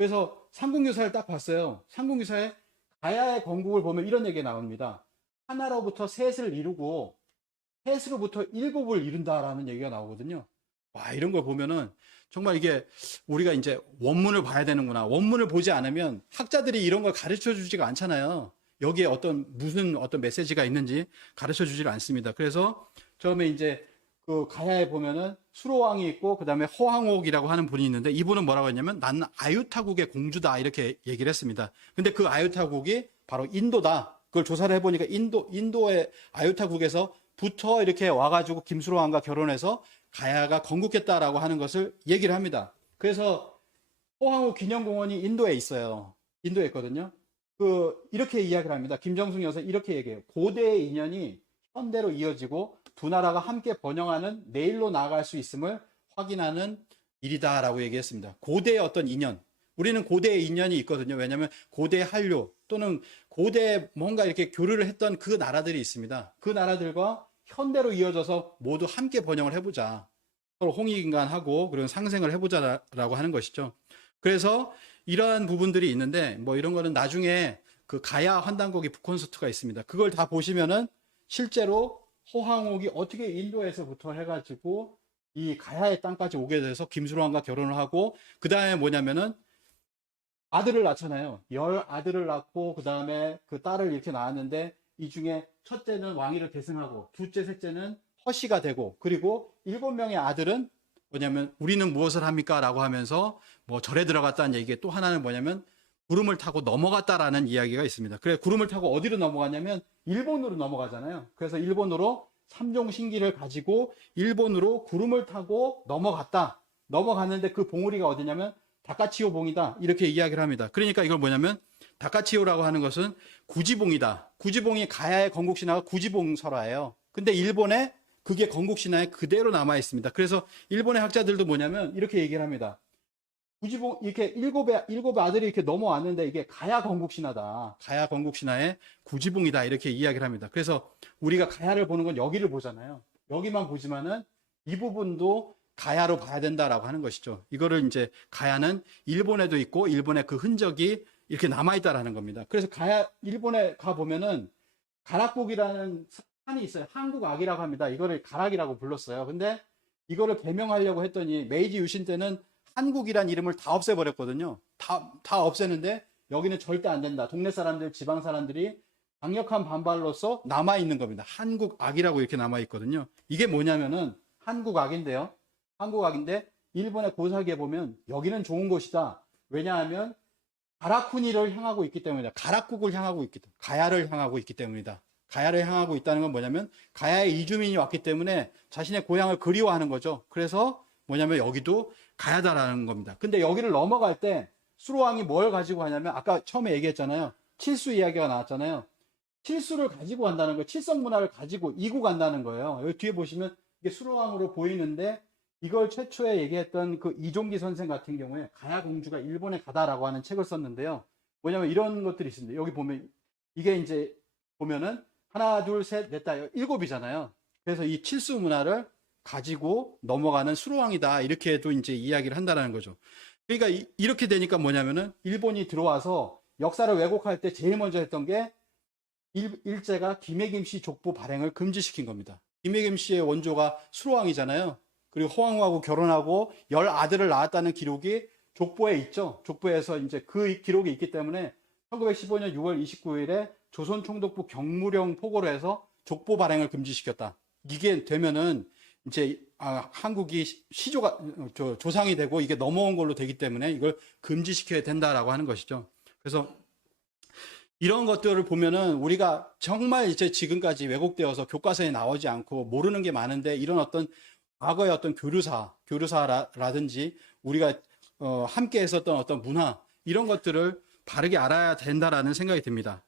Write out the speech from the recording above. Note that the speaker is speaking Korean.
그래서 삼국유사를 딱 봤어요. 삼국유사에 가야의 건국을 보면 이런 얘기가 나옵니다. 하나로부터 셋을 이루고 셋으로부터 일곱을 이룬다라는 얘기가 나오거든요. 와, 이런 걸 보면은 정말 이게 우리가 이제 원문을 봐야 되는구나. 원문을 보지 않으면 학자들이 이런 걸 가르쳐 주지가 않잖아요. 여기에 무슨 메시지가 있는지 가르쳐 주지를 않습니다. 그래서 처음에 이제 그 가야에 보면은 수로왕이 있고 그다음에 허황옥이라고 하는 분이 있는데 이분은 뭐라고 했냐면 나는 아유타국의 공주다 이렇게 얘기를 했습니다. 근데 그 아유타국이 바로 인도다. 그걸 조사를 해보니까 인도의 아유타국에서부터 이렇게 와가지고 김수로왕과 결혼해서 가야가 건국했다라고 하는 것을 얘기를 합니다. 그래서 허황옥 기념공원이 인도에 있어요. 인도에 있거든요. 이렇게 이야기를 합니다. 김정숙 여사 이렇게 얘기해요. 고대의 인연이 현대로 이어지고 두 나라가 함께 번영하는 내일로 나아갈 수 있음을 확인하는 일이다라고 얘기했습니다. 고대의 어떤 인연. 우리는 고대의 인연이 있거든요. 왜냐하면 고대 한류 또는 고대 뭔가 이렇게 교류를 했던 그 나라들이 있습니다. 그 나라들과 현대로 이어져서 모두 함께 번영을 해보자. 서로 홍익인간하고 그런 상생을 해보자라고 하는 것이죠. 그래서 이러한 부분들이 있는데 뭐 이런 거는 나중에 그 가야 환단고기 북콘서트가 있습니다. 그걸 다 보시면은 실제로 허황옥이 어떻게 인도에서부터 해가지고 이 가야의 땅까지 오게 돼서 김수로왕과 결혼을 하고 그 다음에 뭐냐면은 아들을 낳잖아요. 10아들을 낳고 그 다음에 그 딸을 이렇게 낳았는데 이 중에 첫째는 왕위를 계승하고 둘째, 셋째는 허씨가 되고 그리고 7명의 아들은 뭐냐면 우리는 무엇을 합니까? 라고 하면서 뭐 절에 들어갔다는 얘기에 또 하나는 뭐냐면 구름을 타고 넘어갔다라는 이야기가 있습니다. 그래 구름을 타고 어디로 넘어갔냐면 일본으로 넘어가잖아요. 그래서 일본으로 삼종신기를 가지고 일본으로 구름을 타고 넘어갔다. 넘어갔는데 그 봉우리가 어디냐면 다카치오 봉이다. 이렇게 이야기를 합니다. 그러니까 이걸 뭐냐면 다카치오라고 하는 것은 구지봉이다. 구지봉이 가야의 건국신화가 구지봉 설화예요. 근데 일본에 그게 건국신화에 그대로 남아 있습니다. 그래서 일본의 학자들도 뭐냐면 이렇게 얘기를 합니다. 구지봉 이렇게 일곱 아들이 이렇게 넘어왔는데 이게 가야 건국신화다. 가야 건국신화의 구지봉이다. 이렇게 이야기를 합니다. 그래서 우리가 가야를 보는 건 여기를 보잖아요. 여기만 보지만은 이 부분도 가야로 봐야 된다라고 하는 것이죠. 이거를 이제 가야는 일본에도 있고 일본의 그 흔적이 이렇게 남아있다라는 겁니다. 그래서 일본에 가보면은 가락국이라는 산이 있어요. 한국악이라고 합니다. 이거를 가락이라고 불렀어요. 근데 이거를 개명하려고 했더니 메이지 유신 때는 한국이란 이름을 다 없애버렸거든요. 다 없애는데 여기는 절대 안 된다. 동네 사람들, 지방 사람들이 강력한 반발로서 남아있는 겁니다. 한국악이라고 이렇게 남아있거든요. 이게 뭐냐면은 한국악인데요. 한국악인데 일본의 고사기에 보면 여기는 좋은 곳이다. 왜냐하면 가라쿠니를 향하고 있기 때문이다. 가락국을 향하고 있기 때문에 가야를 향하고 있기 때문이다. 가야를 향하고 있다는 건 뭐냐면 가야에 이주민이 왔기 때문에 자신의 고향을 그리워하는 거죠. 그래서 뭐냐면 여기도 가야다라는 겁니다. 근데 여기를 넘어갈 때 수로왕이 뭘 가지고 가냐면 아까 처음에 얘기했잖아요. 칠수 이야기가 나왔잖아요. 칠수를 가지고 간다는 거예요. 칠성 문화를 가지고 이고 간다는 거예요. 여기 뒤에 보시면 이게 수로왕으로 보이는데 이걸 최초에 얘기했던 그 이종기 선생 같은 경우에 가야 공주가 일본에 가다라고 하는 책을 썼는데요. 뭐냐면 이런 것들이 있습니다. 여기 보면 이게 이제 보면은 하나, 둘, 셋, 넷, 다 일곱이잖아요. 그래서 이 칠수 문화를 가지고 넘어가는 수로왕이다. 이렇게도 이제 이야기를 한다는 거죠. 그러니까 이렇게 되니까 뭐냐면은 일본이 들어와서 역사를 왜곡할 때 제일 먼저 했던 게 일제가 김해김 씨 족보 발행을 금지시킨 겁니다. 김해김 씨의 원조가 수로왕이잖아요. 그리고 허황후하고 결혼하고 10아들을 낳았다는 기록이 족보에 있죠. 족보에서 이제 그 기록이 있기 때문에 1915년 6월 29일에 조선총독부 경무령 포고로 해서 족보 발행을 금지시켰다. 이게 되면은 이제 한국이 조상이 되고 이게 넘어온 걸로 되기 때문에 이걸 금지시켜야 된다라고 하는 것이죠. 그래서 이런 것들을 보면은 우리가 정말 이제 지금까지 왜곡되어서 교과서에 나오지 않고 모르는 게 많은데 이런 어떤 과거의 어떤 교류사라든지 우리가 함께 했었던 어떤 문화 이런 것들을 바르게 알아야 된다라는 생각이 듭니다.